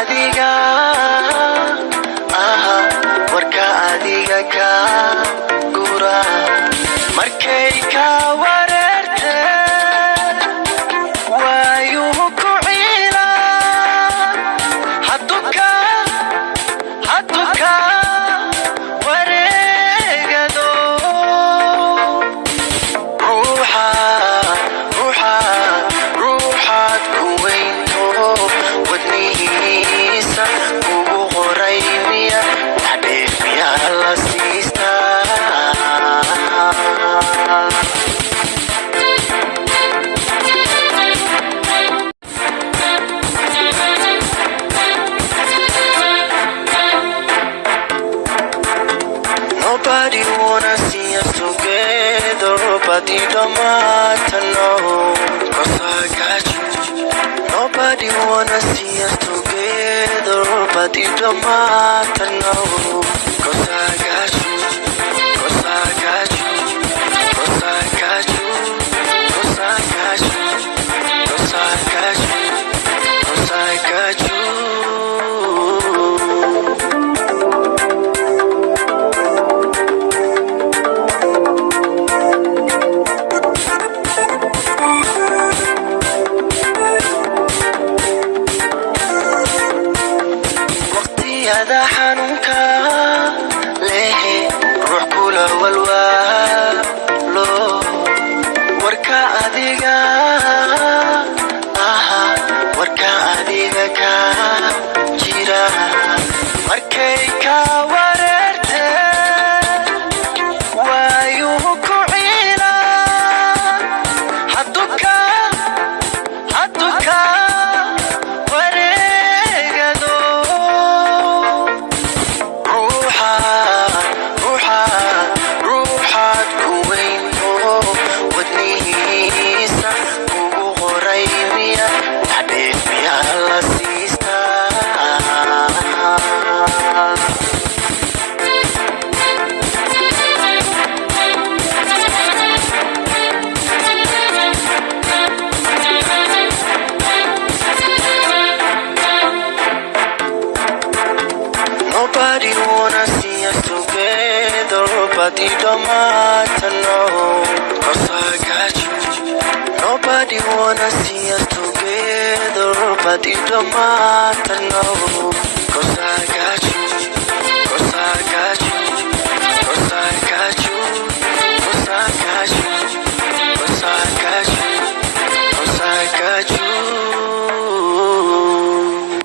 adiga warka adiga ka gura markay ka wareerte waayuhu ku ciila haduka wareegado ruuxaad ku weynto wadnihiisa ugu qoray miya waxdheef miyaa la siistaa Nobody wanna see us together, but it don't matter, no, 'cause I got you. Nobody wanna see us together, but it don't matter, no, 'cause I got you. 'Cause I got you. 'Cause I got you. 'Cause I got you. 'Cause I got you. 'Cause I got you. waqtiyada xanuunka leh ruux kula walwaalo warka adiga ka jira markay ka wareerte waayuhu ku ciila haduka wareegado ruuxaad ku weynto wadnihiisa ugu qoray miya waxdheef miyaa la siistaa Nobody wanna see us together, but it don't matter, no, 'cause I got you. Nobody wanna see us together, but it don't matter, no, 'cause I got you.